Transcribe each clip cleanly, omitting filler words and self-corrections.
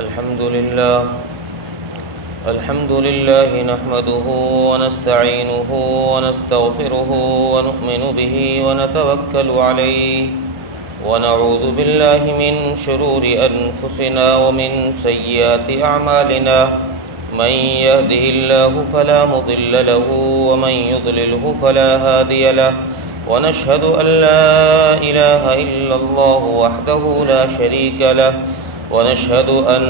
الحمد لله نحمده ونستعينه ونستغفره ونؤمن به ونتوكل عليه ونعوذ بالله من شرور أنفسنا ومن سيئات أعمالنا من يهده الله فلا مضل له ومن يضلله فلا هادي له ونشهد أن لا إله إلا الله وحده لا شريك له ونشهد أن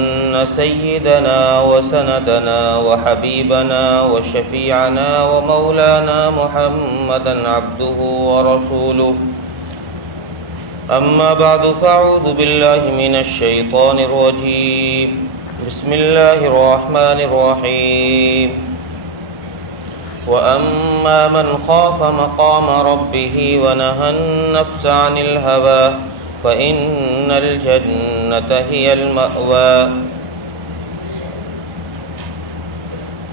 سيدنا وسندنا وحبيبنا وشفيعنا ومولانا محمدا عبده ورسوله أما بعد فأعوذ بالله من الشيطان الرجيم بسم الله الرحمن الرحيم وأما من خاف مقام ربه ونهى النفس عن الهوى فإن الجنة هي المأوى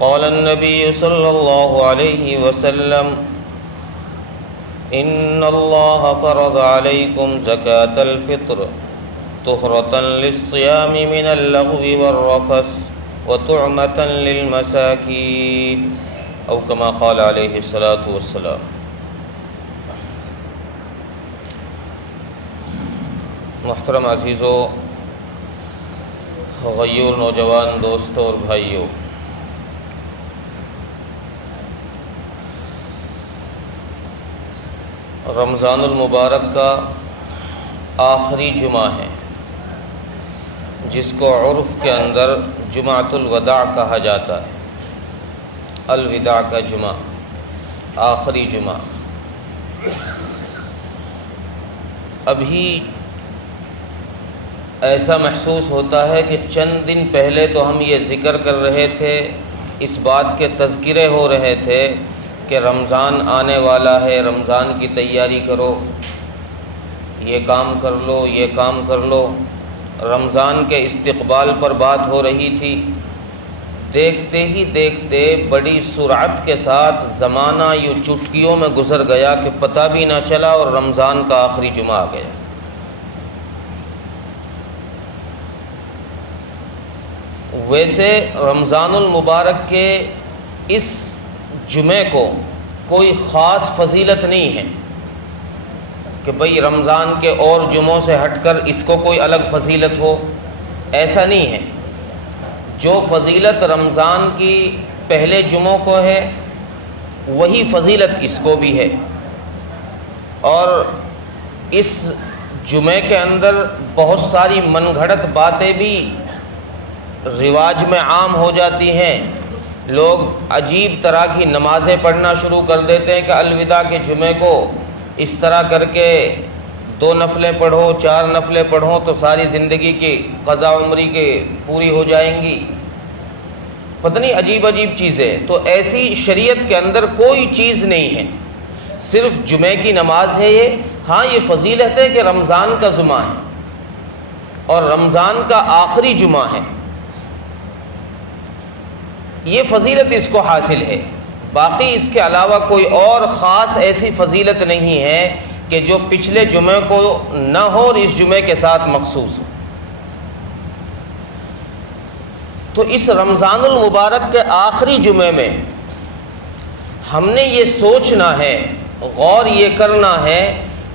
قال النبي صلى الله عليه وسلم إن الله فرض عليكم زكاة الفطر طهرة للصيام من اللغو والرفث وطعمة للمساكين أو كما قال عليه الصلاة والسلام۔ محترم عزیزو، غیور نوجوان دوستوں اور بھائیوں، رمضان المبارک کا آخری جمعہ ہے جس کو عرف کے اندر جمعۃ الوداع کہا جاتا ہے۔ الوداع کا جمعہ، آخری جمعہ۔ ابھی ایسا محسوس ہوتا ہے کہ چند دن پہلے تو ہم یہ ذکر کر رہے تھے، اس بات کے تذکرے ہو رہے تھے کہ رمضان آنے والا ہے، رمضان کی تیاری کرو، یہ کام کر لو، یہ کام کر لو۔ رمضان کے استقبال پر بات ہو رہی تھی۔ دیکھتے ہی دیکھتے بڑی سرعت کے ساتھ زمانہ یوں چٹکیوں میں گزر گیا کہ پتہ بھی نہ چلا اور رمضان کا آخری جمعہ آ گیا۔ ویسے رمضان المبارک کے اس جمعے کو کوئی خاص فضیلت نہیں ہے کہ بھئی رمضان کے اور جمعوں سے ہٹ کر اس کو کوئی الگ فضیلت ہو، ایسا نہیں ہے۔ جو فضیلت رمضان کی پہلے جمعوں کو ہے وہی فضیلت اس کو بھی ہے، اور اس جمعے کے اندر بہت ساری من گھڑت باتیں بھی رواج میں عام ہو جاتی ہیں۔ لوگ عجیب طرح کی نمازیں پڑھنا شروع کر دیتے ہیں کہ الوداع کے جمعے کو اس طرح کر کے 2 نفلیں پڑھو، 4 نفلیں پڑھو تو ساری زندگی کی قضا عمری کے پوری ہو جائیں گی۔ پتہ نہیں عجیب عجیب چیزیں۔ تو ایسی شریعت کے اندر کوئی چیز نہیں ہے، صرف جمعے کی نماز ہے یہ۔ ہاں، یہ فضیلت ہے کہ رمضان کا جمعہ ہے اور رمضان کا آخری جمعہ ہے، یہ فضیلت اس کو حاصل ہے۔ باقی اس کے علاوہ کوئی اور خاص ایسی فضیلت نہیں ہے کہ جو پچھلے جمعے کو نہ ہو اور اس جمعے کے ساتھ مخصوص ہو۔ تو اس رمضان المبارک کے آخری جمعے میں ہم نے یہ سوچنا ہے، غور یہ کرنا ہے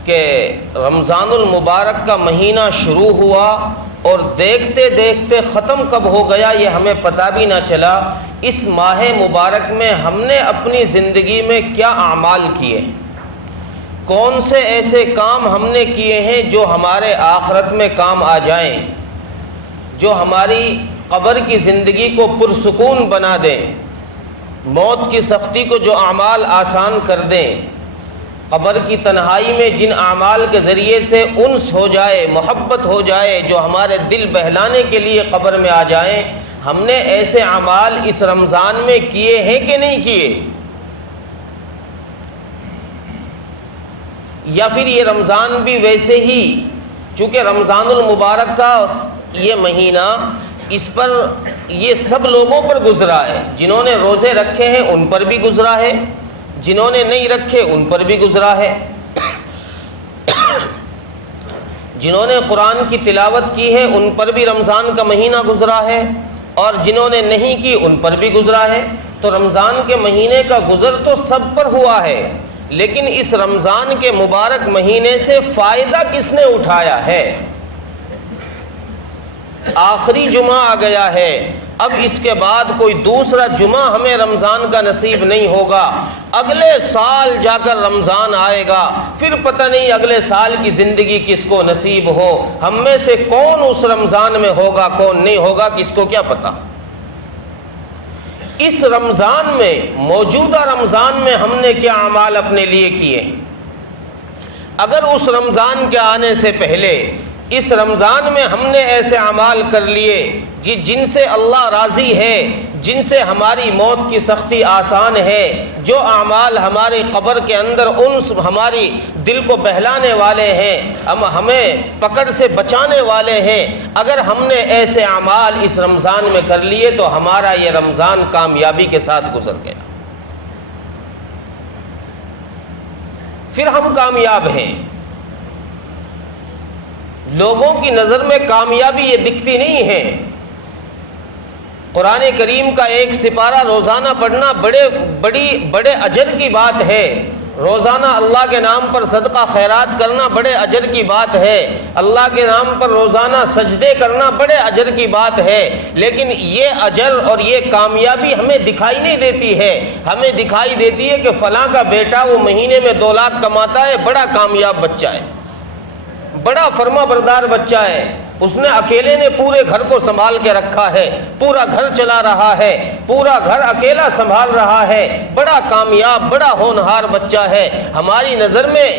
کہ رمضان المبارک کا مہینہ شروع ہوا اور دیکھتے دیکھتے ختم کب ہو گیا یہ ہمیں پتہ بھی نہ چلا۔ اس ماہ مبارک میں ہم نے اپنی زندگی میں کیا اعمال کیے ہیں، کون سے ایسے کام ہم نے کیے ہیں جو ہمارے آخرت میں کام آ جائیں، جو ہماری قبر کی زندگی کو پرسکون بنا دیں، موت کی سختی کو جو اعمال آسان کر دیں، قبر کی تنہائی میں جن اعمال کے ذریعے سے انس ہو جائے، محبت ہو جائے، جو ہمارے دل بہلانے کے لیے قبر میں آ جائیں۔ ہم نے ایسے اعمال اس رمضان میں کیے ہیں کہ نہیں کیے؟ یا پھر یہ رمضان بھی ویسے ہی، چونکہ رمضان المبارک کا یہ مہینہ اس پر یہ سب لوگوں پر گزرا ہے، جنہوں نے روزے رکھے ہیں ان پر بھی گزرا ہے، جنہوں نے نہیں رکھے ان پر بھی گزرا ہے۔ جنہوں نے قرآن کی تلاوت کی ہے ان پر بھی رمضان کا مہینہ گزرا ہے، اور جنہوں نے نہیں کی ان پر بھی گزرا ہے۔ تو رمضان کے مہینے کا گزر تو سب پر ہوا ہے، لیکن اس رمضان کے مبارک مہینے سے فائدہ کس نے اٹھایا ہے؟ آخری جمعہ آ گیا ہے، اب اس کے بعد کوئی دوسرا جمعہ ہمیں رمضان کا نصیب نہیں ہوگا، اگلے سال جا کر رمضان آئے گا، پھر پتہ نہیں اگلے سال کی زندگی کس کو نصیب ہو، ہم میں سے کون اس رمضان میں ہوگا کون نہیں ہوگا، کس کو کیا پتہ۔ اس رمضان میں، موجودہ رمضان میں ہم نے کیا اعمال اپنے لیے کیے؟ اگر اس رمضان کے آنے سے پہلے اس رمضان میں ہم نے ایسے اعمال کر لیے جن سے اللہ راضی ہے، جن سے ہماری موت کی سختی آسان ہے، جو اعمال ہماری قبر کے اندر ہماری دل کو بہلانے والے ہیں، ہمیں پکڑ سے بچانے والے ہیں، اگر ہم نے ایسے اعمال اس رمضان میں کر لیے تو ہمارا یہ رمضان کامیابی کے ساتھ گزر گیا، پھر ہم کامیاب ہیں۔ لوگوں کی نظر میں کامیابی یہ دکھتی نہیں ہے۔ قرآن کریم کا ایک سپارہ روزانہ پڑھنا بڑے اجر کی بات ہے، روزانہ اللہ کے نام پر صدقہ خیرات کرنا بڑے اجر کی بات ہے، اللہ کے نام پر روزانہ سجدے کرنا بڑے اجر کی بات ہے، لیکن یہ اجر اور یہ کامیابی ہمیں دکھائی نہیں دیتی ہے۔ ہمیں دکھائی دیتی ہے کہ فلاں کا بیٹا وہ مہینے میں 2 لاکھ کماتا ہے، بڑا کامیاب بچہ ہے، بڑا فرما بردار بچہ ہے، اس نے اکیلے نے پورے گھر کو سنبھال کے رکھا ہے، پورا گھر چلا رہا ہے، پورا گھر اکیلا سنبھال رہا ہے، بڑا کامیاب بڑا ہونہار بچہ ہے۔ ہماری نظر میں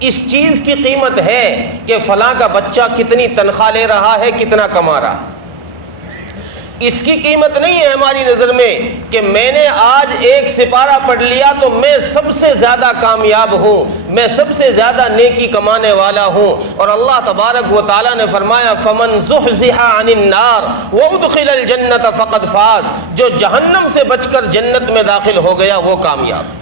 اس چیز کی قیمت ہے کہ فلاں کا بچہ کتنی تنخواہ لے رہا ہے، کتنا کما رہا ہے، اس کی قیمت نہیں ہے ہماری نظر میں کہ میں نے آج ایک سپارہ پڑھ لیا تو میں سب سے زیادہ کامیاب ہوں، میں سب سے زیادہ نیکی کمانے والا ہوں۔ اور اللہ تبارک و تعالیٰ نے فرمایا فَمَنْ زُحْزِحَ عَنِ النَّارِ وَأُدْخِلَ الْجَنَّةَ فَقَدْ فَازَ، جو جہنم سے بچ کر جنت میں داخل ہو گیا وہ کامیاب۔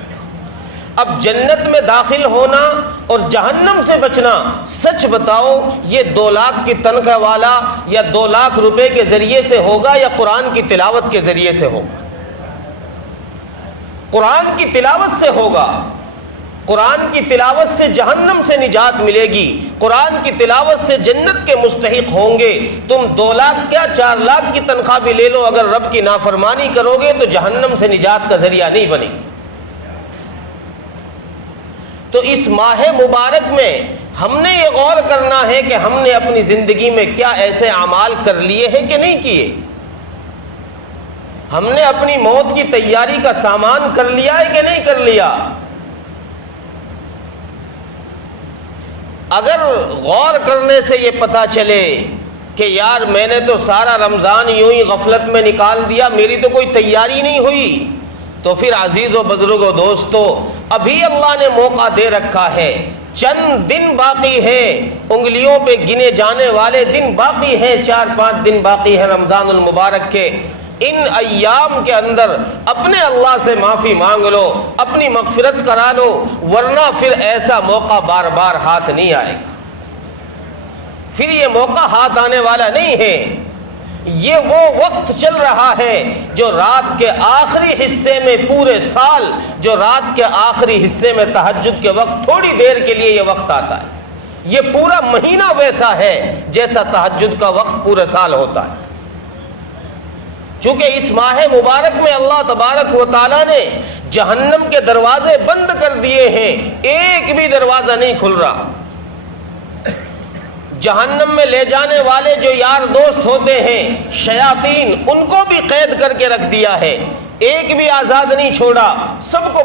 اب جنت میں داخل ہونا اور جہنم سے بچنا، سچ بتاؤ یہ 2 لاکھ کی تنخواہ والا یا 2 لاکھ روپے کے ذریعے سے ہوگا یا قرآن کی تلاوت کے ذریعے سے ہوگا؟ قرآن کی تلاوت سے ہوگا۔ قرآن کی تلاوت سے جہنم سے نجات ملے گی، قرآن کی تلاوت سے جنت کے مستحق ہوں گے۔ تم 2 لاکھ کیا 4 لاکھ کی تنخواہ بھی لے لو، اگر رب کی نافرمانی کرو گے تو جہنم سے نجات کا ذریعہ نہیں بنے گی۔ تو اس ماہ مبارک میں ہم نے یہ غور کرنا ہے کہ ہم نے اپنی زندگی میں کیا ایسے اعمال کر لیے ہیں کہ نہیں کیے، ہم نے اپنی موت کی تیاری کا سامان کر لیا ہے کہ نہیں کر لیا۔ اگر غور کرنے سے یہ پتہ چلے کہ یار میں نے تو سارا رمضان یوں ہی غفلت میں نکال دیا، میری تو کوئی تیاری نہیں ہوئی، تو پھر عزیز و بزرگ و دوستو ابھی اللہ نے موقع دے رکھا ہے، چند دن باقی ہے، انگلیوں پہ گنے جانے والے دن باقی ہیں، 4-5 دن باقی ہے رمضان المبارک کے۔ ان ایام کے اندر اپنے اللہ سے معافی مانگ لو، اپنی مغفرت کرا لو، ورنہ پھر ایسا موقع بار بار ہاتھ نہیں آئے گا، پھر یہ موقع ہاتھ آنے والا نہیں ہے۔ یہ وہ وقت چل رہا ہے جو رات کے آخری حصے میں، پورے سال جو رات کے آخری حصے میں تہجد کے وقت تھوڑی دیر کے لیے یہ وقت آتا ہے، یہ پورا مہینہ ویسا ہے جیسا تہجد کا وقت پورے سال ہوتا ہے۔ چونکہ اس ماہ مبارک میں اللہ تبارک و تعالیٰ نے جہنم کے دروازے بند کر دیے ہیں، ایک بھی دروازہ نہیں کھل رہا۔ جہنم میں لے جانے والے جو یار دوست ہوتے ہیں شیاطین، ان کو بھی قید کر کے رکھ دیا ہے، ایک بھی آزاد نہیں چھوڑا، سب کو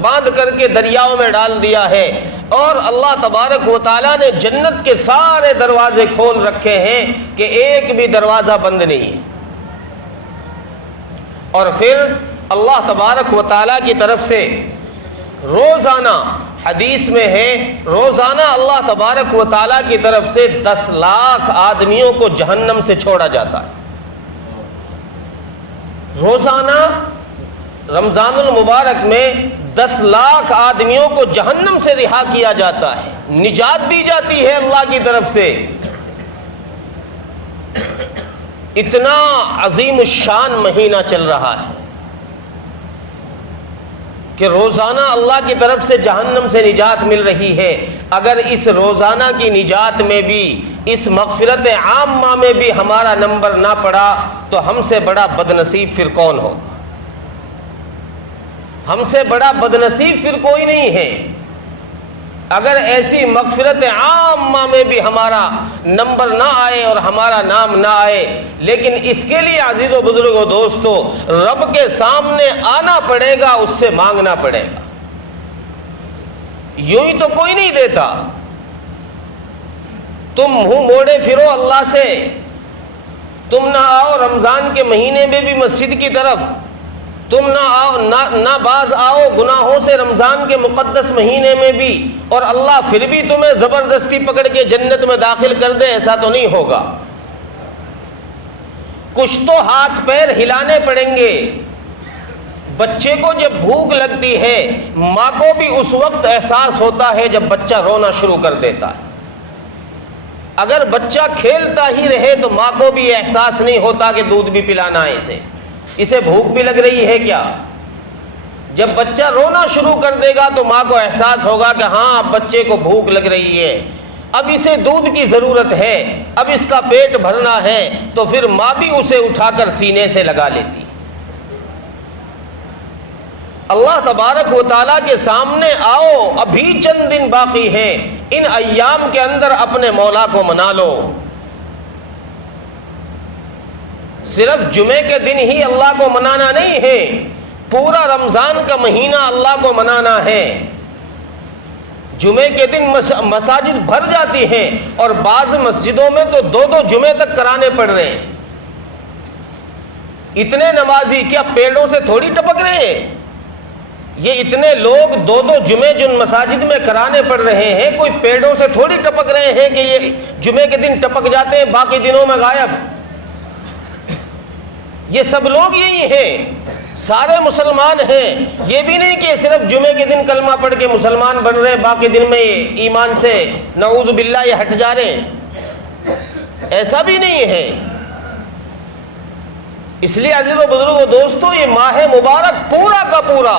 باندھ کر کے دریاؤں میں ڈال دیا ہے۔ اور اللہ تبارک و تعالیٰ نے جنت کے سارے دروازے کھول رکھے ہیں کہ ایک بھی دروازہ بند نہیں ہے۔ اور پھر اللہ تبارک و تعالیٰ کی طرف سے روزانہ، حدیث میں ہے روزانہ اللہ تبارک و تعالیٰ کی طرف سے 10 لاکھ آدمیوں کو جہنم سے چھوڑا جاتا ہے۔ روزانہ رمضان المبارک میں 10 لاکھ آدمیوں کو جہنم سے رہا کیا جاتا ہے، نجات دی جاتی ہے اللہ کی طرف سے۔ اتنا عظیم الشان مہینہ چل رہا ہے کہ روزانہ اللہ کی طرف سے جہنم سے نجات مل رہی ہے۔ اگر اس روزانہ کی نجات میں بھی، اس مغفرت عامہ میں بھی ہمارا نمبر نہ پڑا تو ہم سے بڑا بدنصیب پھر کون ہوگا؟ ہم سے بڑا بدنصیب پھر کوئی نہیں ہے۔ اگر ایسی مغفرت عامہ میں بھی ہمارا نمبر نہ آئے اور ہمارا نام نہ آئے، لیکن اس کے لیے عزیز و بزرگوں دوستو رب کے سامنے آنا پڑے گا، اس سے مانگنا پڑے گا۔ یوں ہی تو کوئی نہیں دیتا۔ تم منہ موڑے پھرو اللہ سے، تم نہ آؤ رمضان کے مہینے میں بھی مسجد کی طرف، تم نہ باز آؤ گناہوں سے رمضان کے مقدس مہینے میں بھی، اور اللہ پھر بھی تمہیں زبردستی پکڑ کے جنت میں داخل کر دے، ایسا تو نہیں ہوگا۔ کچھ تو ہاتھ پیر ہلانے پڑیں گے۔ بچے کو جب بھوک لگتی ہے، ماں کو بھی اس وقت احساس ہوتا ہے جب بچہ رونا شروع کر دیتا ہے۔ اگر بچہ کھیلتا ہی رہے تو ماں کو بھی احساس نہیں ہوتا کہ دودھ بھی پلانا ہے اسے بھوک بھی لگ رہی ہے کیا۔ جب بچہ رونا شروع کر دے گا تو ماں کو احساس ہوگا کہ ہاں اب بچے کو بھوک لگ رہی ہے، اب اسے دودھ کی ضرورت ہے، اب اس کا پیٹ بھرنا ہے، تو پھر ماں بھی اسے اٹھا کر سینے سے لگا لیتی۔ اللہ تبارک و تعالیٰ کے سامنے آؤ، ابھی چند دن باقی ہیں، ان ایام کے اندر اپنے مولا کو منا لو۔ صرف جمعے کے دن ہی اللہ کو منانا نہیں ہے، پورا رمضان کا مہینہ اللہ کو منانا ہے۔ جمعے کے دن مساجد بھر جاتی ہیں، اور بعض مسجدوں میں تو 2 جمعے تک کرانے پڑ رہے ہیں۔ اتنے نمازی کیا پیڑوں سے تھوڑی ٹپک رہے ہیں؟ یہ اتنے لوگ 2 جمعے جن مساجد میں کرانے پڑ رہے ہیں، کوئی پیڑوں سے تھوڑی ٹپک رہے ہیں کہ یہ جمعے کے دن ٹپک جاتے ہیں باقی دنوں میں غائب۔ یہ سب لوگ یہی ہیں، سارے مسلمان ہیں۔ یہ بھی نہیں کہ صرف جمعے کے دن کلمہ پڑھ کے مسلمان بن رہے، باقی دن میں ایمان سے نعوذ باللہ یہ ہٹ جا رہے ہیں، ایسا بھی نہیں ہے۔ اس لیے عزیز و بزرگوں دوستو یہ ماہ مبارک پورا کا پورا،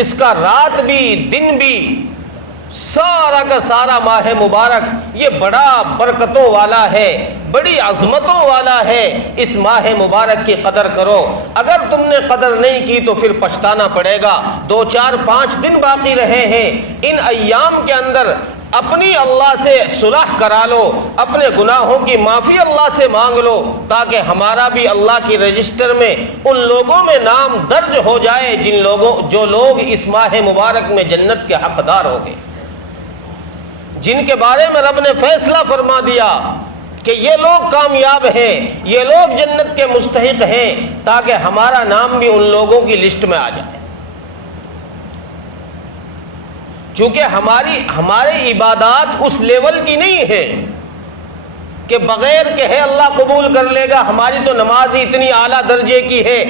اس کا رات بھی دن بھی، سارا کا سارا ماہ مبارک یہ بڑا برکتوں والا ہے، بڑی عظمتوں والا ہے۔ اس ماہ مبارک کی قدر کرو۔ اگر تم نے قدر نہیں کی تو پھر پچھتانا پڑے گا۔ 2 4 5 دن باقی رہے ہیں، ان ایام کے اندر اپنی اللہ سے صلح کرا لو، اپنے گناہوں کی معافی اللہ سے مانگ لو، تاکہ ہمارا بھی اللہ کی رجسٹر میں ان لوگوں میں نام درج ہو جائے جو لوگ اس ماہ مبارک میں جنت کے حقدار ہوں گے، جن کے بارے میں رب نے فیصلہ فرما دیا کہ یہ لوگ کامیاب ہیں، یہ لوگ جنت کے مستحق ہیں، تاکہ ہمارا نام بھی ان لوگوں کی لسٹ میں آ جائے۔ چونکہ ہماری عبادات اس لیول کی نہیں ہے کہ بغیر کہے اللہ قبول کر لے گا۔ ہماری تو نماز ہی اتنی اعلیٰ درجے کی ہے،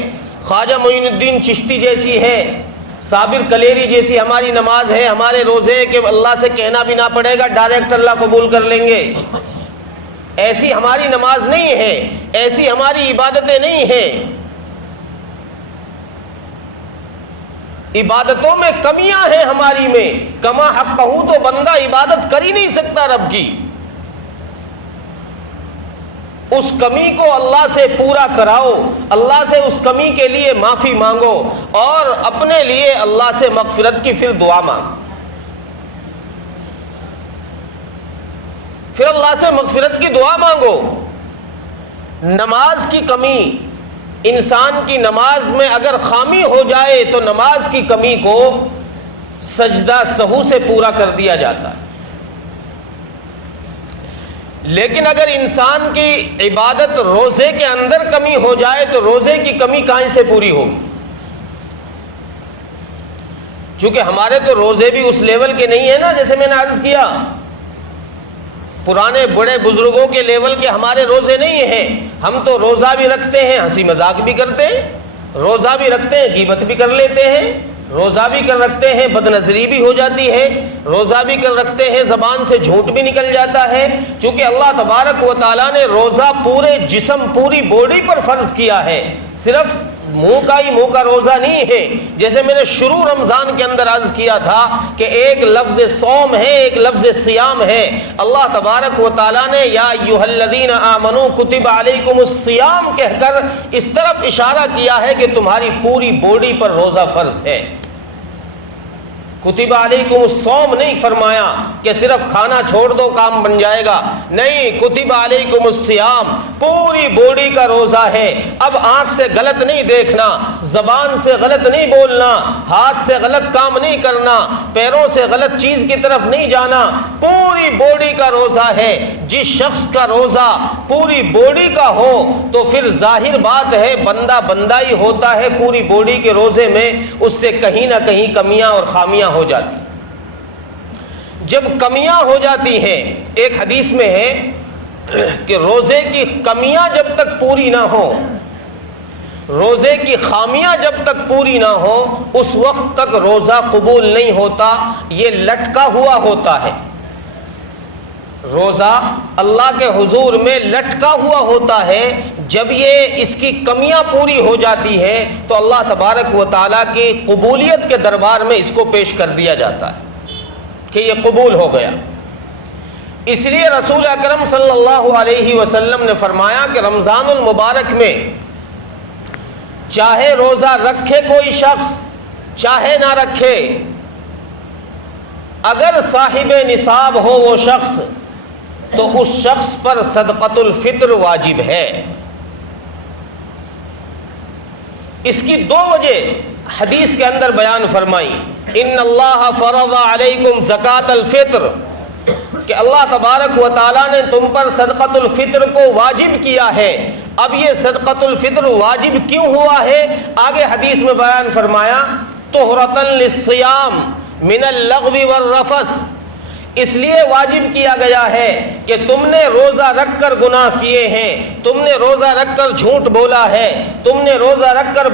خواجہ معین الدین چشتی جیسی ہے، صابر کلیری جیسی ہماری نماز ہے، ہمارے روزے کہ اللہ سے کہنا بھی نہ پڑے گا، ڈائریکٹ اللہ قبول کر لیں گے۔ ایسی ہماری نماز نہیں ہے، ایسی ہماری عبادتیں نہیں ہیں۔ عبادتوں میں کمیاں ہیں ہماری میں، کما حقہ تو بندہ عبادت کر ہی نہیں سکتا رب کی۔ اس کمی کو اللہ سے پورا کراؤ، اللہ سے اس کمی کے لیے معافی مانگو، اور اپنے لیے اللہ سے مغفرت کی پھر دعا مانگو۔ پھر اللہ سے مغفرت کی دعا مانگو۔ نماز کی کمی، انسان کی نماز میں اگر خامی ہو جائے تو نماز کی کمی کو سجدہ سہو سے پورا کر دیا جاتا ہے، لیکن اگر انسان کی عبادت روزے کے اندر کمی ہو جائے تو روزے کی کمی کہاں سے پوری ہوگی؟ چونکہ ہمارے تو روزے بھی اس لیول کے نہیں ہیں نا، جیسے میں نے عرض کیا پرانے بڑے بزرگوں کے لیول کے ہمارے روزے نہیں ہیں۔ ہم تو روزہ بھی رکھتے ہیں، ہنسی مذاق بھی کرتے ہیں، روزہ بھی رکھتے ہیں، غیبت بھی کر لیتے ہیں، روزہ بھی کر رکھتے ہیں بد نظری بھی ہو جاتی ہے، روزہ بھی کر رکھتے ہیں زبان سے جھوٹ بھی نکل جاتا ہے، چونکہ اللہ تبارک و تعالیٰ نے روزہ پورے جسم پوری باڈی پر فرض کیا ہے، صرف منہ کا روزہ نہیں ہے۔ جیسے میں نے شروع رمضان کے اندر عرض کیا تھا کہ ایک لفظ صوم ہے، ایک لفظ صیام ہے۔ اللہ تبارک و تعالیٰ نے یا ایھا الذین آمنوا کتب علیکم الصیام کہہ کر اس طرف اشارہ کیا ہے کہ تمہاری پوری باڈی پر روزہ فرض ہے۔ کتب علیکم الصوم نہیں فرمایا کہ صرف کھانا چھوڑ دو کام بن جائے گا، نہیں، کتب علیکم الصیام پوری باڈی کا روزہ ہے۔ اب آنکھ سے غلط نہیں دیکھنا، زبان سے غلط نہیں بولنا، ہاتھ سے غلط کام نہیں کرنا، پیروں سے غلط چیز کی طرف نہیں جانا، پوری باڈی کا روزہ ہے۔ جس شخص کا روزہ پوری باڈی کا ہو تو پھر ظاہر بات ہے بندہ بندہ ہی ہوتا ہے، پوری باڈی کے روزے میں اس سے کہیں نہ کہیں کمیاں اور خامیاں ہو جاتی۔ جب کمیاں ہو جاتی ہیں، ایک حدیث میں ہے کہ روزے کی کمیاں جب تک پوری نہ ہو، روزے کی خامیاں جب تک پوری نہ ہو، اس وقت تک روزہ قبول نہیں ہوتا، یہ لٹکا ہوا ہوتا ہے۔ روزہ اللہ کے حضور میں لٹکا ہوا ہوتا ہے، جب یہ اس کی کمیاں پوری ہو جاتی ہے تو اللہ تبارک و تعالیٰ کی قبولیت کے دربار میں اس کو پیش کر دیا جاتا ہے کہ یہ قبول ہو گیا۔ اس لیے رسول اکرم صلی اللہ علیہ وسلم نے فرمایا کہ رمضان المبارک میں چاہے روزہ رکھے کوئی شخص چاہے نہ رکھے، اگر صاحب نصاب ہو وہ شخص تو اس شخص پر صدقۃ الفطر واجب ہے۔ اس کی دو وجہ حدیث کے اندر بیان فرمائی، ان اللہ فرض علیکم زکوٰۃ الفطر، کہ اللہ تبارک و تعالیٰ نے تم پر صدقۃ الفطر کو واجب کیا ہے۔ اب یہ صدقۃ الفطر واجب کیوں ہوا ہے؟ آگے حدیث میں بیان فرمایا طہرۃ للصیام من اللغو والرفث، اس لیے واجب کیا گیا ہے کہ تم نے روزہ رکھ کر گناہ کیے ہیں، تم نے روزہ رکھ کر جھوٹ بولا ہے، تم نے روزہ رکھ کر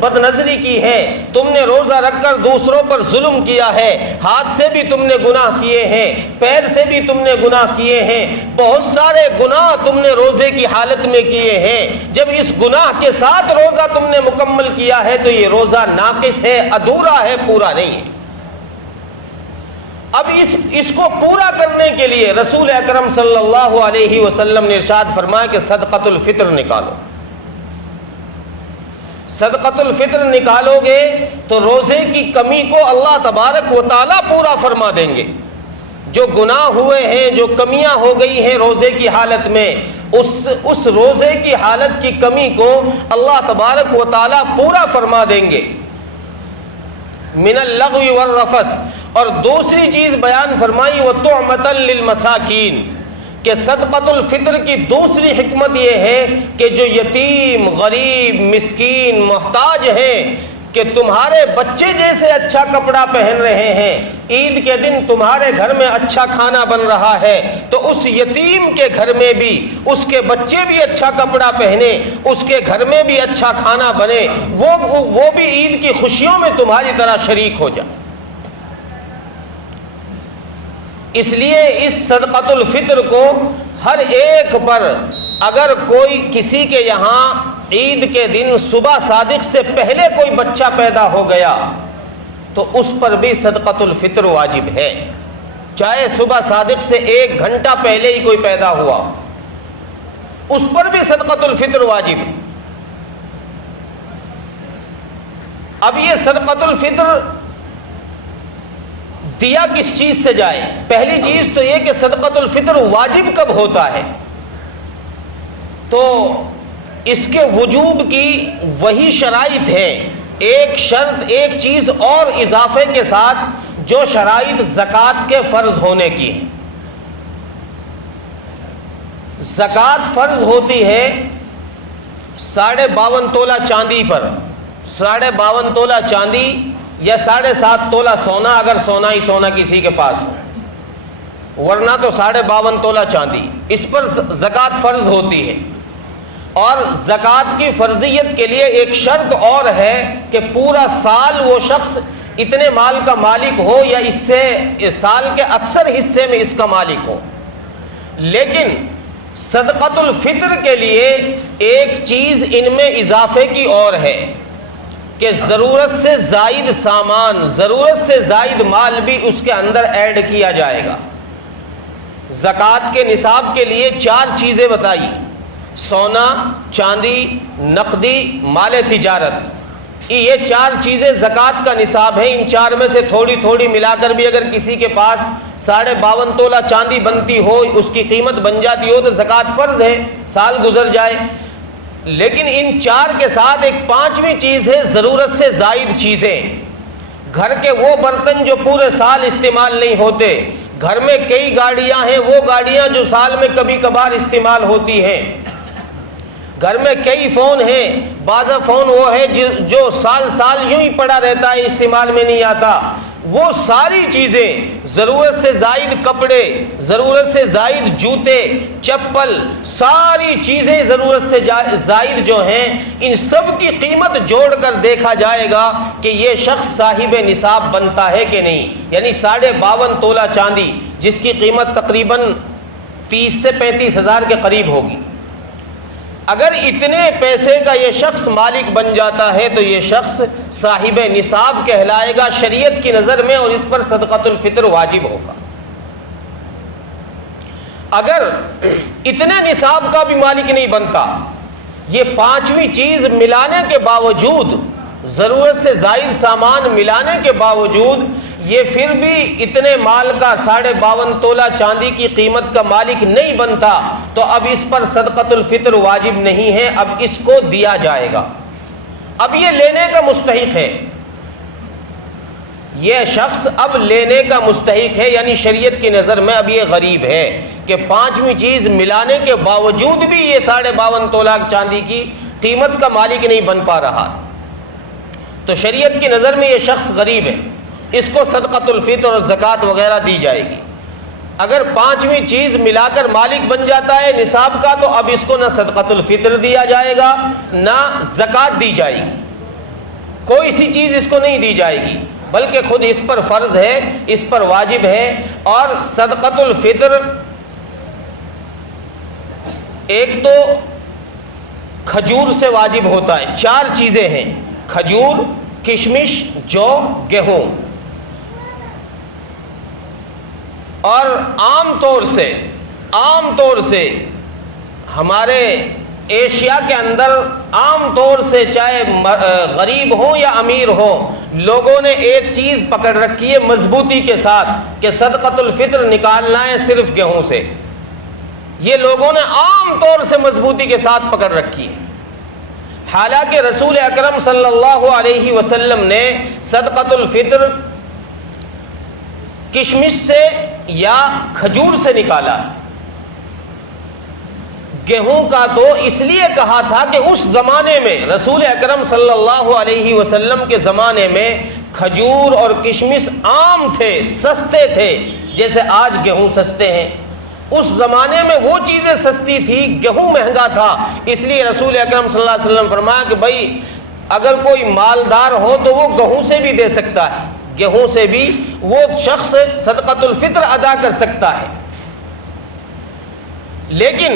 بد نظری کی ہے، تم نے روزہ رکھ کر دوسروں پر ظلم کیا ہے، ہاتھ سے بھی تم نے گناہ کیے ہیں، پیر سے بھی تم نے گناہ کیے ہیں، بہت سارے گناہ تم نے روزے کی حالت میں کیے ہیں۔ جب اس گناہ کے ساتھ روزہ تم نے مکمل کیا ہے تو یہ روزہ ناقص ہے، ادھورا ہے، پورا نہیں ہے۔ اب اس کو پورا کرنے کے لیے رسول اکرم صلی اللہ علیہ وسلم نے ارشاد فرمایا کہ صدقۃ الفطر نکالو۔ صدقۃ الفطر نکالو گے تو روزے کی کمی کو اللہ تبارک و تعالیٰ پورا فرما دیں گے۔ جو گناہ ہوئے ہیں، جو کمیاں ہو گئی ہیں روزے کی حالت میں، اس روزے کی حالت کی کمی کو اللہ تبارک و تعالیٰ پورا فرما دیں گے۔ من اللغو والرفث، اور دوسری چیز بیان فرمائی وطعمۃ للمساکین، کہ صدقۃ الفطر کی دوسری حکمت یہ ہے کہ جو یتیم، غریب، مسکین، محتاج ہیں، کہ تمہارے بچے جیسے اچھا کپڑا پہن رہے ہیں، عید کے دن تمہارے گھر میں اچھا کھانا بن رہا ہے، تو اس یتیم کے گھر میں بھی اس کے بچے بھی اچھا کپڑا پہنے، اس کے گھر میں بھی اچھا کھانا بنے، وہ بھی عید کی خوشیوں میں تمہاری طرح شریک ہو جائے۔ اس لیے اس صدقۃ الفطر کو ہر ایک پر، اگر کوئی کسی کے یہاں عید کے دن صبح صادق سے پہلے کوئی بچہ پیدا ہو گیا تو اس پر بھی صدقۃ الفطر واجب ہے، چاہے صبح صادق سے 1 گھنٹہ پہلے ہی کوئی پیدا ہوا، اس پر بھی صدقۃ الفطر واجب ہے۔ اب یہ صدقۃ الفطر دیا کس چیز سے جائے؟ پہلی چیز تو یہ کہ صدقۃ الفطر واجب کب ہوتا ہے؟ تو اس کے وجوب کی وہی شرائط ہے، ایک شرط، ایک چیز اور اضافے کے ساتھ، جو شرائط زکوٰۃ کے فرض ہونے کی ہے۔ زکوٰۃ فرض ہوتی ہے 52.5 تولہ چاندی پر، 52.5 تولہ چاندی یا 7.5 تولہ سونا، اگر سونا ہی سونا کسی کے پاس ہو، ورنہ تو 52.5 تولہ چاندی، اس پر زکوٰۃ فرض ہوتی ہے۔ اور زکوٰۃ کی فرضیت کے لیے ایک شرط اور ہے کہ پورا سال وہ شخص اتنے مال کا مالک ہو یا اس سے سال کے اکثر حصے میں اس کا مالک ہو۔ لیکن صدقۃ الفطر کے لیے ایک چیز ان میں اضافے کی اور ہے کہ ضرورت سے زائد سامان، ضرورت سے زائد مال بھی اس کے اندر ایڈ کیا جائے گا۔ زکوٰۃ کے نصاب کے لیے 4 چیزیں بتائی: سونا، چاندی، نقدی، مال تجارت۔ یہ 4 چیزیں زکوٰۃ کا نصاب ہے۔ ان 4 میں سے تھوڑی تھوڑی ملا کر بھی اگر کسی کے پاس 52.5 تولہ چاندی بنتی ہو، اس کی قیمت بن جاتی ہو تو زکوٰۃ فرض ہے، سال گزر جائے۔ لیکن ان 4 کے ساتھ ایک 5ویں چیز ہے ضرورت سے زائد چیزیں۔ گھر کے وہ برتن جو پورے سال استعمال نہیں ہوتے، گھر میں کئی گاڑیاں ہیں، وہ گاڑیاں جو سال میں کبھی کبھار استعمال ہوتی ہیں، گھر میں کئی فون ہیں، بعض فون وہ ہے جو سال یوں ہی پڑا رہتا ہے، استعمال میں نہیں آتا۔ وہ ساری چیزیں، ضرورت سے زائد کپڑے، ضرورت سے زائد جوتے، چپل، ساری چیزیں ضرورت سے زائد جو ہیں، ان سب کی قیمت جوڑ کر دیکھا جائے گا کہ یہ شخص صاحب نصاب بنتا ہے کہ نہیں۔ یعنی 52.5 تولہ چاندی جس کی قیمت تقریباً 30 سے 35 ہزار کے قریب ہوگی، اگر اتنے پیسے کا یہ شخص مالک بن جاتا ہے تو یہ شخص صاحب نصاب کہلائے گا شریعت کی نظر میں، اور اس پر صدقۃ الفطر واجب ہوگا۔ اگر اتنے نصاب کا بھی مالک نہیں بنتا، یہ 5ویں چیز ملانے کے باوجود، ضرورت سے زائد سامان ملانے کے باوجود یہ پھر بھی اتنے مال کا 52.5 تولہ چاندی کی قیمت کا مالک نہیں بنتا، تو اب اس پر صدقۃ الفطر واجب نہیں ہے، اب اس کو دیا جائے گا۔ اب یہ لینے کا مستحق ہے، یہ شخص اب لینے کا مستحق ہے، یعنی شریعت کی نظر میں اب یہ غریب ہے کہ 5ویں چیز ملانے کے باوجود بھی یہ 52.5 تولہ چاندی کی قیمت کا مالک نہیں بن پا رہا، تو شریعت کی نظر میں یہ شخص غریب ہے، اس کو صدقۃ الفطر اور زکوٰۃ وغیرہ دی جائے گی۔ اگر 5ویں چیز ملا کر مالک بن جاتا ہے نصاب کا، تو اب اس کو نہ صدقۃ الفطر دیا جائے گا نہ زکوٰۃ دی جائے گی، کوئی سی چیز اس کو نہیں دی جائے گی، بلکہ خود اس پر فرض ہے، اس پر واجب ہے۔ اور صدقۃ الفطر ایک تو کھجور سے واجب ہوتا ہے، 4 چیزیں ہیں: کھجور، کشمش، جو، گیہوں۔ اور عام طور سے ہمارے ایشیا کے اندر عام طور سے چاہے غریب ہو یا امیر ہو، لوگوں نے ایک چیز پکڑ رکھی ہے مضبوطی کے ساتھ کہ صدقۃ الفطر نکالنا ہے صرف گیہوں سے۔ یہ لوگوں نے عام طور سے مضبوطی کے ساتھ پکڑ رکھی ہے، حالانکہ رسول اکرم صلی اللہ علیہ وسلم نے صدقۃ الفطر کشمش سے یا کھجور سے نکالا۔ گیہوں کا تو اس لیے کہا تھا کہ اس زمانے میں رسول اکرم صلی اللہ علیہ وسلم کے زمانے میں کھجور اور کشمش عام تھے، سستے تھے، جیسے آج گیہوں سستے ہیں۔ اس زمانے میں وہ چیزیں سستی تھی، گیہوں مہنگا تھا، اس لیے رسول اکرم صلی اللہ علیہ وسلم فرمایا کہ بھائی اگر کوئی مالدار ہو تو وہ گیہوں سے بھی دے سکتا ہے، گیہوں سے بھی وہ شخص صدقۃ الفطر ادا کر سکتا ہے۔ لیکن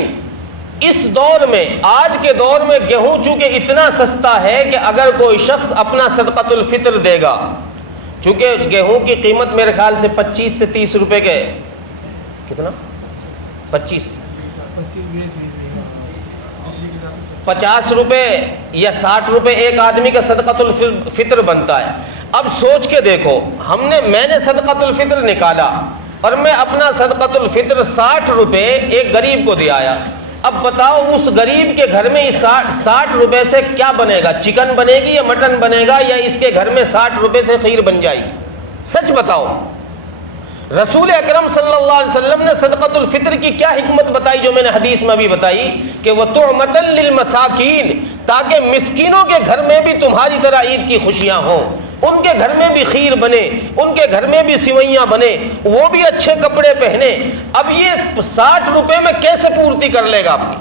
اس دور میں، آج کے دور میں گیہوں چونکہ اتنا سستا ہے کہ اگر کوئی شخص اپنا صدقۃ الفطر دے گا، چونکہ گیہوں کی قیمت میرے خیال سے 25 سے 30 روپے کے، کتنا 50 روپے یا 60 روپے ایک آدمی کا صدقۃ الفطر بنتا ہے۔ اب سوچ کے دیکھو، میں نے صدقۃ الفطر نکالا اور میں اپنا صدقۃ الفطر 60 روپے ایک غریب کو دے آیا۔ اب بتاؤ اس غریب کے گھر میں 60 روپے سے کیا بنے گا؟ چکن بنے گی یا مٹن بنے گا، یا اس کے گھر میں 60 روپے سے خیر بن جائے گی؟ سچ بتاؤ، رسول اکرم صلی اللہ علیہ وسلم نے صدقۃ الفطر کی کیا حکمت بتائی جو میں نے حدیث میں بھی بتائی کہ وَطُعْمَةً لِّلْمَسَاكِينِ، تاکہ مسکینوں کے گھر میں بھی تمہاری طرح عید کی خوشیاں ہوں، ان کے گھر میں بھی خیر بنے، ان کے گھر میں بھی سوئیاں بنے، وہ بھی اچھے کپڑے پہنے۔ اب یہ 60 روپے میں کیسے پورتی کر لے گا اپنی؟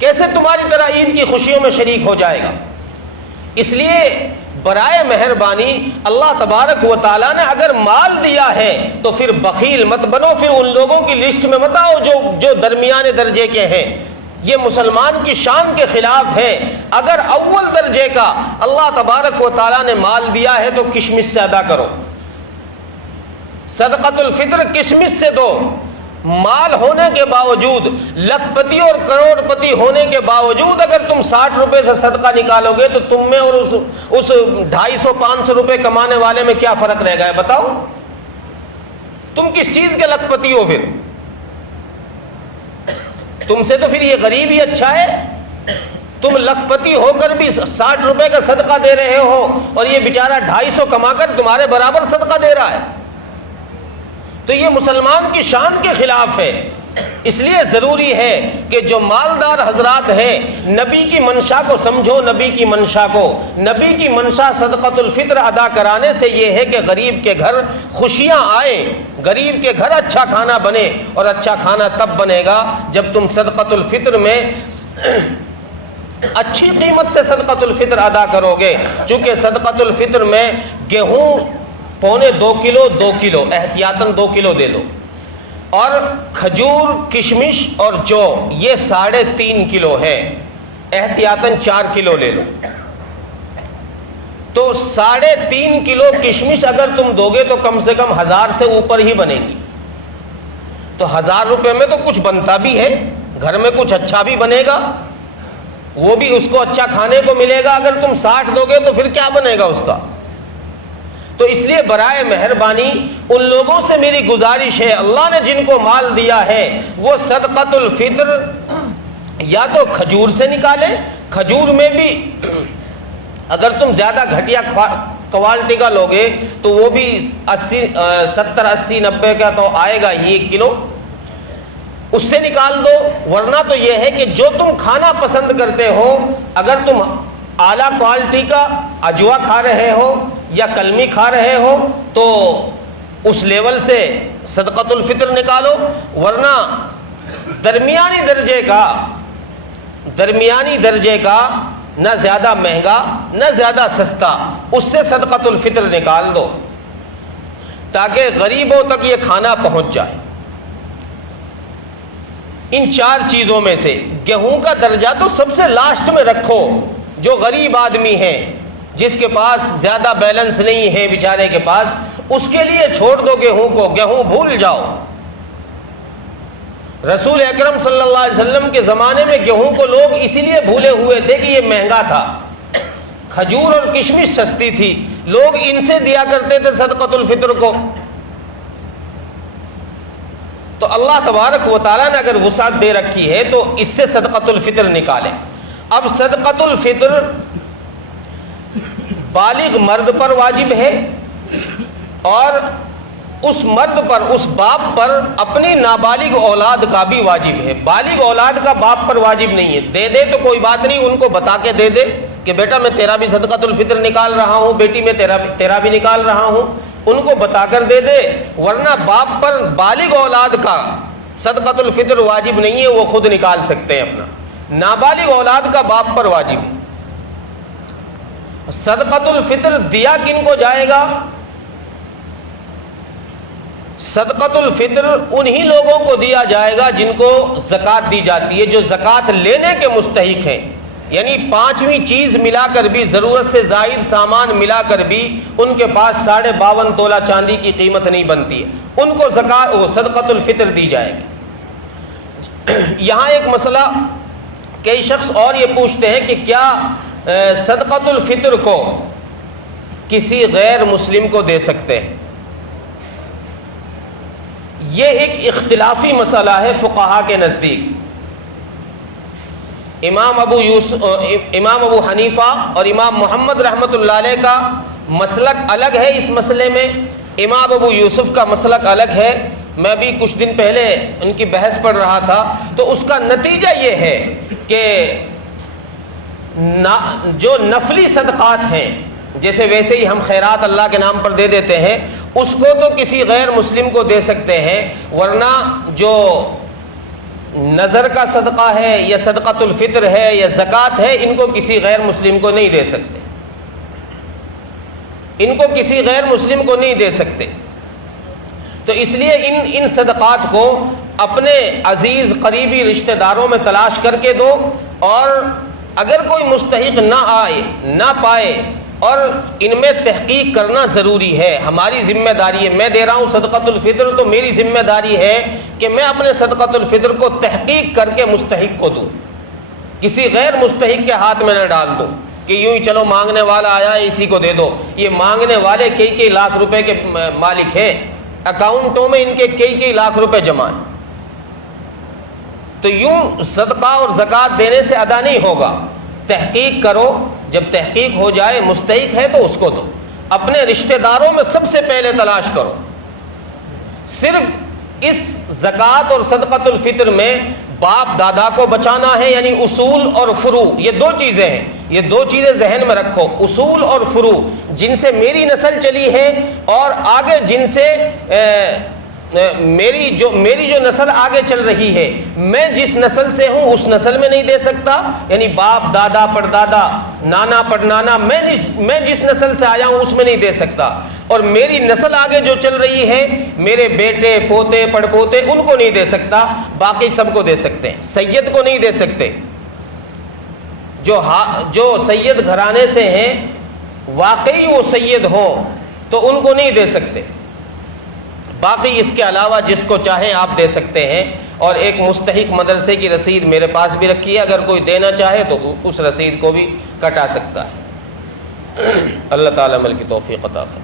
کیسے تمہاری طرح عید کی خوشیوں میں شریک ہو جائے گا؟ اس لیے برائے مہربانی اللہ تبارک و تعالیٰ نے اگر مال دیا ہے تو پھر بخیل مت بنو، پھر ان لوگوں کی لسٹ میں مت آؤ جو درمیانے درجے کے ہیں۔ یہ مسلمان کی شان کے خلاف ہے۔ اگر اول درجے کا اللہ تبارک و تعالیٰ نے مال دیا ہے تو کشمش سے ادا کرو، صدقۃ الفطر کشمش سے دو۔ مال ہونے کے باوجود، لکھ پتی اور کروڑ پتی ہونے کے باوجود اگر تم 60 روپے سے صدقہ نکالو گے تو تم میں اور اس 250-500 روپے کمانے والے میں کیا فرق رہ گا ہے بتاؤ؟ تم کس چیز کے لکھ پتی ہو؟ پھر تم سے تو پھر یہ غریب ہی اچھا ہے۔ تم لکھ پتی ہو کر بھی 60 روپے کا صدقہ دے رہے ہو اور یہ بیچارہ 250 کما کر تمہارے برابر صدقہ دے رہا ہے، تو یہ مسلمان کی شان کے خلاف ہے۔ اس لیے ضروری ہے کہ جو مالدار حضرات ہیں نبی کی منشا کو سمجھو، نبی کی منشا کو۔ نبی کی منشا صدقۃ الفطر ادا کرانے سے یہ ہے کہ غریب کے گھر خوشیاں آئیں، غریب کے گھر اچھا کھانا بنے، اور اچھا کھانا تب بنے گا جب تم صدقۃ الفطر میں اچھی قیمت سے صدقۃ الفطر ادا کرو گے۔ چونکہ صدقۃ الفطر میں گیہوں 2.25 کلو احتیاطاً 2 کلو دے لو، اور کھجور، کشمش اور جو یہ 3.5 کلو ہے، احتیاطاً 4 کلو لے لو۔ تو 3.5 کلو کشمش اگر تم دو گے تو کم سے کم 1000 سے اوپر ہی بنے گی۔ تو 1000 روپے میں تو کچھ بنتا بھی ہے، گھر میں کچھ اچھا بھی بنے گا، وہ بھی اس کو اچھا کھانے کو ملے گا۔ اگر تم 60 دو گے تو پھر کیا بنے گا اس کا؟ تو اس لیے برائے مہربانی ان لوگوں سے میری گزارش ہے، اللہ نے جن کو مال دیا ہے وہ صدقۃ الفطر یا تو کھجور سے نکالیں۔ کھجور میں بھی اگر تم زیادہ گھٹیا کوالٹی کا لوگے تو وہ بھی 70 80 90 کا تو آئے گا ہی 1 کلو، اس سے نکال دو۔ ورنہ تو یہ ہے کہ جو تم کھانا پسند کرتے ہو، اگر تم اعلیٰ کوالٹی کا اجوا کھا رہے ہو یا کلمی کھا رہے ہو تو اس لیول سے صدقۃ الفطر نکالو، ورنہ درمیانی درجے کا نہ زیادہ مہنگا نہ زیادہ سستا، اس سے صدقۃ الفطر نکال دو تاکہ غریبوں تک یہ کھانا پہنچ جائے۔ ان 4 چیزوں میں سے گیہوں کا درجہ تو سب سے لاسٹ میں رکھو۔ جو غریب آدمی ہے جس کے پاس زیادہ بیلنس نہیں ہے بیچارے کے پاس، اس کے لیے چھوڑ دو گیہوں کو، گیہوں بھول جاؤ۔ رسول اکرم صلی اللہ علیہ وسلم کے زمانے میں گیہوں کو لوگ اسی لیے بھولے ہوئے تھے کہ یہ مہنگا تھا، کھجور اور کشمش سستی تھی، لوگ ان سے دیا کرتے تھے صدقۃ الفطر کو۔ تو اللہ تبارک و تعالیٰ نے اگر وسعت دے رکھی ہے تو اس سے صدقۃ الفطر نکالیں۔ اب صدقۃ الفطر بالغ مرد پر واجب ہے، اور اس مرد پر، اس باپ پر اپنی نابالغ اولاد کا بھی واجب ہے۔ بالغ اولاد کا باپ پر واجب نہیں ہے، دے دے تو کوئی بات نہیں، ان کو بتا کے دے دے کہ بیٹا میں تیرا بھی صدقۃ الفطر نکال رہا ہوں، بیٹی میں تیرا بھی نکال رہا ہوں، ان کو بتا کر دے دے۔ ورنہ باپ پر بالغ اولاد کا صدقۃ الفطر واجب نہیں ہے، وہ خود نکال سکتے ہیں اپنا۔ نابالغ اولاد کا باپ پر واجب ہے۔ صدقۃ الفطر دیا کن کو جائے گا؟ صدقۃ الفطر انہی لوگوں کو دیا جائے گا جن کو زکوٰۃ دی جاتی ہے، جو زکوٰۃ لینے کے مستحق ہیں، یعنی 5ویں چیز ملا کر بھی، ضرورت سے زائد سامان ملا کر بھی ان کے پاس 52.5 تولہ چاندی کی قیمت نہیں بنتی ہے، ان کو صدقۃ الفطر دی جائے گی۔ یہاں ایک مسئلہ، کئی شخص اور یہ پوچھتے ہیں کہ کیا صدقۃ الفطر کو کسی غیر مسلم کو دے سکتے ہیں؟ یہ ایک اختلافی مسئلہ ہے فقہا کے نزدیک۔ امام ابو حنیفہ اور امام محمد رحمۃ اللہ علیہ کا مسلک الگ ہے اس مسئلے میں، امام ابو یوسف کا مسلک الگ ہے۔ میں بھی کچھ دن پہلے ان کی بحث پڑھ رہا تھا، تو اس کا نتیجہ یہ ہے کہ جو نفلی صدقات ہیں، جیسے ویسے ہی ہم خیرات اللہ کے نام پر دے دیتے ہیں، اس کو تو کسی غیر مسلم کو دے سکتے ہیں، ورنہ جو نظر کا صدقہ ہے یا صدقۃ الفطر ہے یا زکوٰۃ ہے، ان کو کسی غیر مسلم کو نہیں دے سکتے، ان کو کسی غیر مسلم کو نہیں دے سکتے۔ تو اس لیے ان صدقات کو اپنے عزیز قریبی رشتہ داروں میں تلاش کر کے دو، اور اگر کوئی مستحق نہ پائے اور ان میں تحقیق کرنا ضروری ہے، ہماری ذمہ داری ہے۔ میں دے رہا ہوں صدقۃ الفطر تو میری ذمہ داری ہے کہ میں اپنے صدقۃ الفطر کو تحقیق کر کے مستحق کو دوں، کسی غیر مستحق کے ہاتھ میں نہ ڈال دوں کہ یوں ہی چلو مانگنے والا آیا ہے اسی کو دے دو۔ یہ مانگنے والے کئی لاکھ روپے کے مالک ہیں، اکاؤنٹوں میں ان کے کئی لاکھ روپے جمع ہیں، تو یوں صدقہ اور زکوٰۃ دینے سے ادا نہیں ہوگا۔ تحقیق کرو، جب تحقیق ہو جائے مستحق ہے تو اس کو دو، اپنے رشتہ داروں میں سب سے پہلے تلاش کرو۔ صرف اس زکوٰۃ اور صدقۃ الفطر میں باپ دادا کو بچانا ہے، یعنی اصول اور فروع، یہ دو چیزیں ہیں، یہ دو چیزیں ذہن میں رکھو، اصول اور فروع، جن سے میری نسل چلی ہے اور آگے جن سے میری جو نسل آگے چل رہی ہے، میں جس نسل سے ہوں اس نسل میں نہیں دے سکتا، یعنی باپ دادا پردادا نانا پڑنانا، میں جس نسل سے آیا ہوں اس میں نہیں دے سکتا، اور میری نسل آگے جو چل رہی ہے، میرے بیٹے پوتے پڑ پوتے، ان کو نہیں دے سکتا، باقی سب کو دے سکتے ہیں۔ سید کو نہیں دے سکتے، جو سید گھرانے سے ہیں واقعی وہ سید ہو تو ان کو نہیں دے سکتے، باقی اس کے علاوہ جس کو چاہیں آپ دے سکتے ہیں۔ اور ایک مستحق مدرسے کی رسید میرے پاس بھی رکھی ہے، اگر کوئی دینا چاہے تو اس رسید کو بھی کٹا سکتا ہے۔ اللہ تعالیٰ عمل کی توفیق عطا فرمائے۔